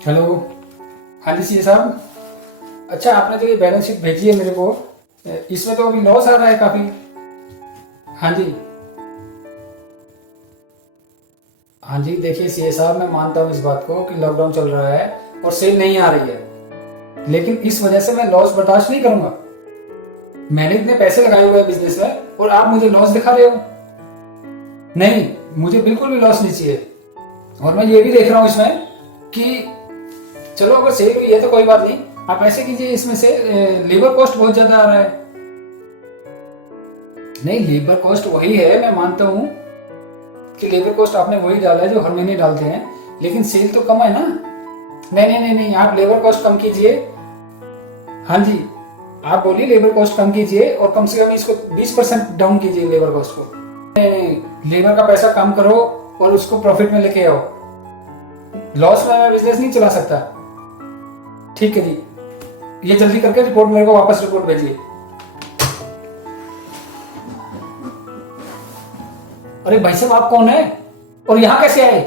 Hello. हाँ जी सी साहब। अच्छा, आपने जो ये बैलेंस शीट भेजी है मेरे को, इसमें तो अभी लॉस आ रहा है काफी। हाँ जी। हाँ जी, देखिए सी साहब, मैं मानता हूँ इस बात को कि लॉकडाउन चल रहा है और सेल नहीं आ रही है, लेकिन इस वजह से मैं लॉस बर्दाश्त नहीं करूंगा। मैंने इतने पैसे लगाए हुए हैं बिजनेस में और आप मुझे लॉस दिखा रहे हो। नहीं, मुझे बिल्कुल भी लॉस नहीं चाहिए। और मैं ये भी देख रहा हूँ इसमें कि चलो अगर सेल हुई है तो कोई बात नहीं, आप ऐसे कीजिए, इसमें से लेबर कॉस्ट बहुत ज्यादा आ रहा है। नहीं, लेबर कॉस्ट वही है, मैं मानता हूँ कि लेबर कॉस्ट आपने वही डाला है जो हर महीने डालते हैं, लेकिन सेल तो कम है ना। नहीं नहीं नहीं नहीं, आप लेबर कॉस्ट कम कीजिए। हाँ जी, आप बोलिए लेबर कॉस्ट कम कीजिए और कम से कम इसको 20% डाउन कीजिए लेबर कॉस्ट को। नहीं नहीं, लेबर का पैसा कम करो और उसको प्रॉफिट में लेके आओ। लॉस में मैं बिजनेस नहीं चला सकता। ठीक है जी, ये जल्दी करके रिपोर्ट मेरे को वापस रिपोर्ट भेजिए। अरे भाई साहब, आप कौन है और यहाँ कैसे आए?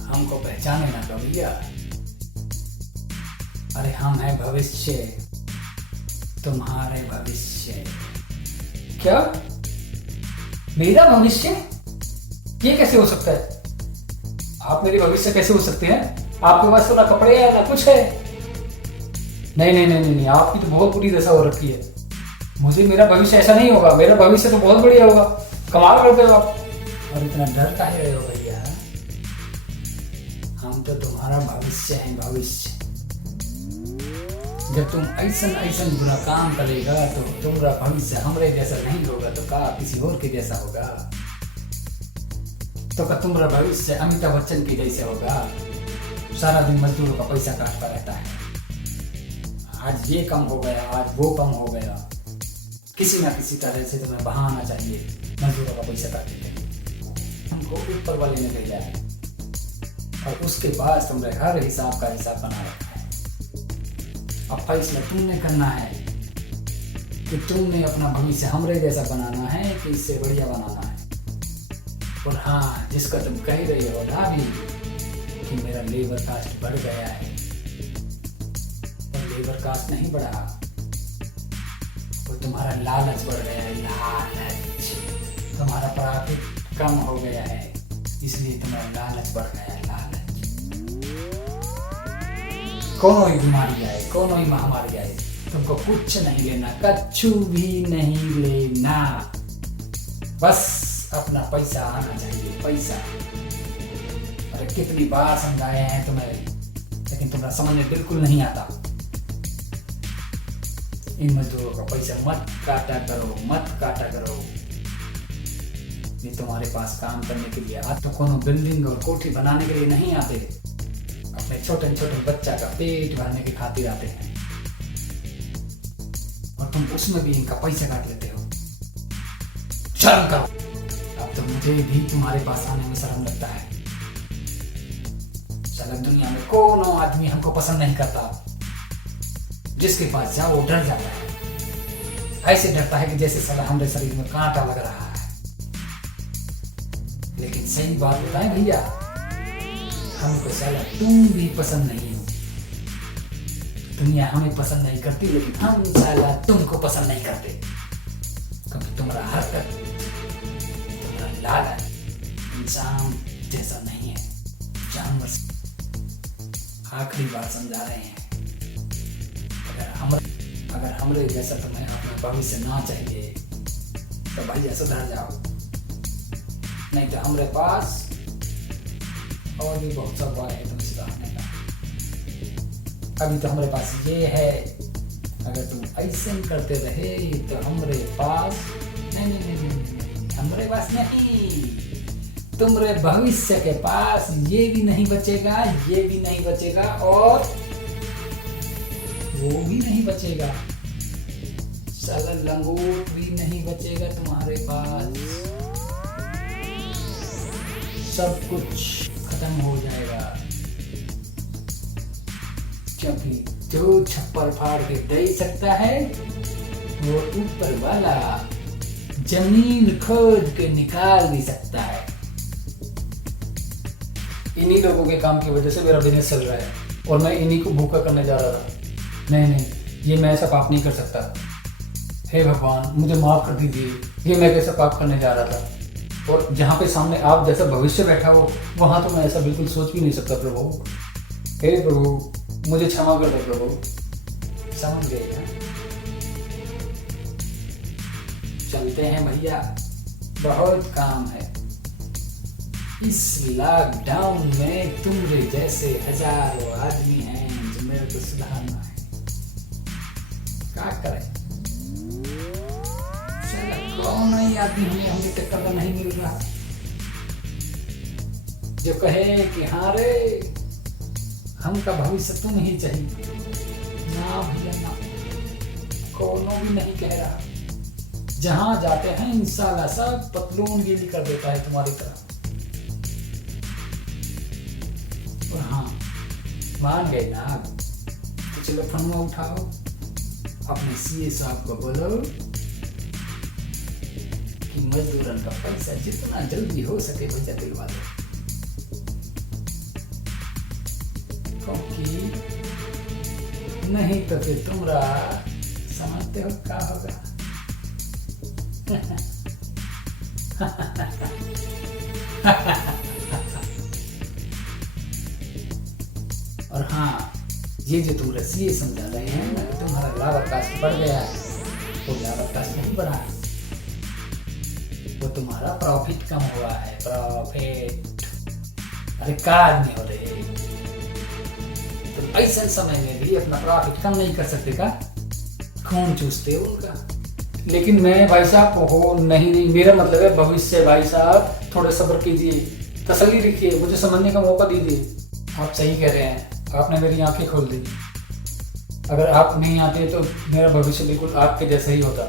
हमको पहचाने ना तो भैया। अरे हम हैं भविष्य, तुम्हारे भविष्य। क्या? मेरा भविष्य? ये कैसे हो सकता है? आप मेरे भविष्य कैसे हो सकते हैं? आपके पास तो ना कपड़े हैं ना कुछ है। नहीं नहीं नहीं नहीं, आपकी तो बहुत बुरी दशा हो रखी है। मुझे मेरा भविष्य ऐसा नहीं होगा, मेरा भविष्य तो बहुत बढ़िया होगा। कमाल करते हो आप। और इतना डर काहे रहे हो भैया? हम तो तुम्हारा भविष्य है, भविष्य। जब तुम ऐसा ऐसा बुरा काम करेगा तो तुम्हारा भविष्य हमरे जैसा नहीं होगा तो का किसी और के जैसा होगा। तो का तुम्हारा भविष्य अमिताभ बच्चन के जैसे होगा, सारा दिन मजदूरों का पैसा काटता रहता है। आज ये कम हो गया, आज वो कम हो गया। किसी ना किसी तरह से तुम्हें बहाना चाहिए मजदूरों का पैसा काटने के लिए। हमको ऊपर वाले ने भेजा है और उसके पास तुमने हर हिसाब का हिसाब बना रखा है। अब फैसला तुमने करना है कि तुमने अपना भविष्य हमरे जैसा बनाना है कि इससे बढ़िया बनाना है। और हाँ, जिसका तुम कह रहे हो ना भी कि मेरा लेबर कास्ट बढ़ गया है, और लेबर कास्ट नहीं बढ़ा, और तुम्हारा लालच बढ़ गया है। लालच, तुम्हारा प्रॉफिट कम हो गया है, इसलिए तुम्हारा लालच बढ़ गया है। लालच कोनो ही बीमारी आए, कोनो ही महामारी आए, तुमको कुछ नहीं लेना, कछु भी नहीं लेना। बस अपना पैसा आना चाहिए, पैसा। अरे कितनी बार समझाए हैं तुम्हें, लेकिन तुम्हारा समझ में बिल्कुल नहीं आता। इन मजदूरों का पैसा मत काटा करो, मत काटा करो। ये तुम्हारे पास काम करने के लिए आते, तो कोनो बिल्डिंग और कोठी बनाने के लिए नहीं आते, अपने छोटे छोटे बच्चा का पेट भरने की खातिर आते हैं। और तुम उसमें भी इनका पैसा काट लेते हो। शर्म करो। अब तो मुझे भी तुम्हारे पास आने में शर्म लगता है। साला दुनिया में कोनो आदमी हमको पसंद नहीं करता। जिसके पास जाओ वो डर जाता है। ऐसे डरता है कि जैसे साला हमारे शरीर में कांटा लग रहा है। लेकिन सही बात बताएं भैया, हमको साला तुम भी पसंद नहीं हो। दुनिया हमें पसंद नहीं करती, लेकिन हम साला तुमको पसंद नहीं करते, क्योंकि तुम्हारा हरकत, तुम्हारा लालच इंसान जैसा नहीं है, जानवर। आखिरी बार समझा रहे हैं, अगर हमरे जैसा तुम्हें अपना भविष्य ना चाहिए तो भैया सुधर जाओ, नहीं तो हमरे पास और भी बहुत सब उपाय है तुम्हें सुधारने का। अभी तो हमारे पास ये है, अगर तुम ऐसे करते रहे तो हमारे पास नहीं नहीं नहीं नहीं, हमारे पास नहीं, तुम्हारे भविष्य के पास ये भी नहीं बचेगा, ये भी नहीं बचेगा और वो भी नहीं बचेगा। साला लंगोट भी नहीं बचेगा तुम्हारे पास। सब कुछ खत्म हो जाएगा, क्योंकि जो छप्पर फाड़ के दे सकता है वो ऊपर वाला जमीन खोद के निकाल भी सकता है। इन्हीं लोगों के काम की वजह से मेरा बिजनेस चल रहा है और मैं इन्हीं को भूखा करने जा रहा था। नहीं नहीं, ये मैं ऐसा पाप नहीं कर सकता। हे भगवान, मुझे माफ़ कर दीजिए, ये मैं कैसा पाप करने जा रहा था। और जहाँ पे सामने आप जैसा भविष्य बैठा हो, वहाँ तो मैं ऐसा बिल्कुल सोच भी नहीं सकता प्रभु। हे प्रभु, मुझे क्षमा कर दो प्रभु। समझ गए क्या? चलते हैं भैया, बहुत काम है। इस लॉकडाउन में तुम्हारे जैसे हजारों आदमी हैं जो मेरे को सुधारना है। क्या करें? कौन नहीं आदमी हमें हमके टक्कर का नहीं मिल रहा जो कहे कि हाँ रे, हमका भविष्य तुम ही चाहिए। ना भैया ना, कोनो भी नहीं कह रहा। जहां जाते हैं इंशाल्लाह सब पतलून गीली कर देता है तुम्हारी तरह। और हाँ, मान गए ना आप, तो चलो फोन उठाओ, अपने सीए साहब को बोलो कि मजदूरन का पैसा जितना जल्दी हो सके भैया दिलवा दो, क्योंकि नहीं तो फिर तुमरा समझते हो क्या होगा। और हाँ, ये जो तुम रसीए समझा रहे हैं ना, तुम्हारा लाभ कास्ट बढ़ गया है, तो लाभ कास्ट नहीं बढ़ा है, वो तुम्हारा प्रॉफिट कम हुआ है। प्रॉफिट, अरे का आदमी हो रहे, तुम ऐसे समय में भी अपना प्रॉफिट कम नहीं कर सकते का? खून चूसते हो उनका। लेकिन मैं भाई साहब हो नहीं, मेरा मतलब है भविष्य। भाई साहब थोड़ा सब्र कीजिए, तसल्ली रखिए, मुझे समझने का मौका दीजिए। आप सही कह रहे हैं, आपने मेरी आंखें खोल दी। अगर आप नहीं आते तो मेरा भविष्य बिल्कुल आपके जैसा ही होता।